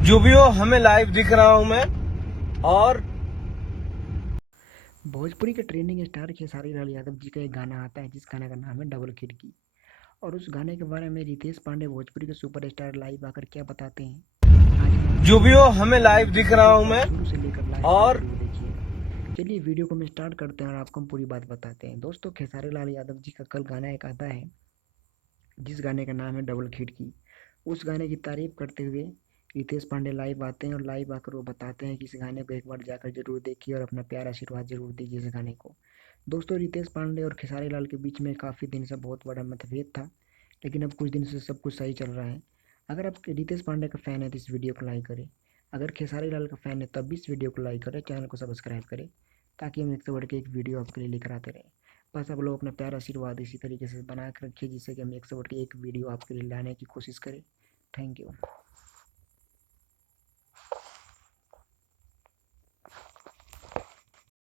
जो भी हो हमें लाइव दिख रहा हूं मैं। और भोजपुरी के ट्रेंडिंग स्टार खेसारी लाल यादव जी का एक गाना आता है जिस गाने का नाम है डबल खिड़की। और उस गाने के बारे में रितेश पांडे भोजपुरी के सुपरस्टार लाइव आकर क्या बताते हैं, आज हम आपको जो भी हो बताएंगे। हमें तो लाइव दोस्तों दिख रहा वीडियो हूं को आप मैं। शुरू से लेकर लास्ट तक और जरूर देखिएगा। चलिए वीडियो को हम स्टार्ट करते हैं और आपको हम पूरी बात बताते हैं। दोस्तों खेसारी लाल यादव जी का कल गाना एक आता है जिस गाने का नाम है डबल खिड़की। उस गाने की तारीफ करते हुए रितेश पांडे लाइव आते हैं और लाइव आकर वो बताते हैं कि इस गाने को एक बार जाकर जरूर देखिए और अपना प्यार आशीर्वाद जरूर दीजिए इस गाने को। दोस्तों रितेश पांडे और खेसारी लाल के बीच में काफ़ी दिन से बहुत बड़ा मतभेद था, लेकिन अब कुछ दिन से सब कुछ सही चल रहा है। अगर आप रितेश पांडे का फ़ैन है तो इस वीडियो को लाइक करें। अगर खेसारी लाल का फ़ैन है तब भी इस वीडियो को लाइक करें, चैनल को सब्सक्राइब करें, ताकि हम एक से बढ़ के एक वीडियो आपके लिए लेकर आते रहें। बस आप लोग अपना प्यार आशीर्वाद इसी तरीके से बना कर रखिए जिससे कि हम एक से बढ़ के एक वीडियो आपके लिए लाने की कोशिश करें। Thank you.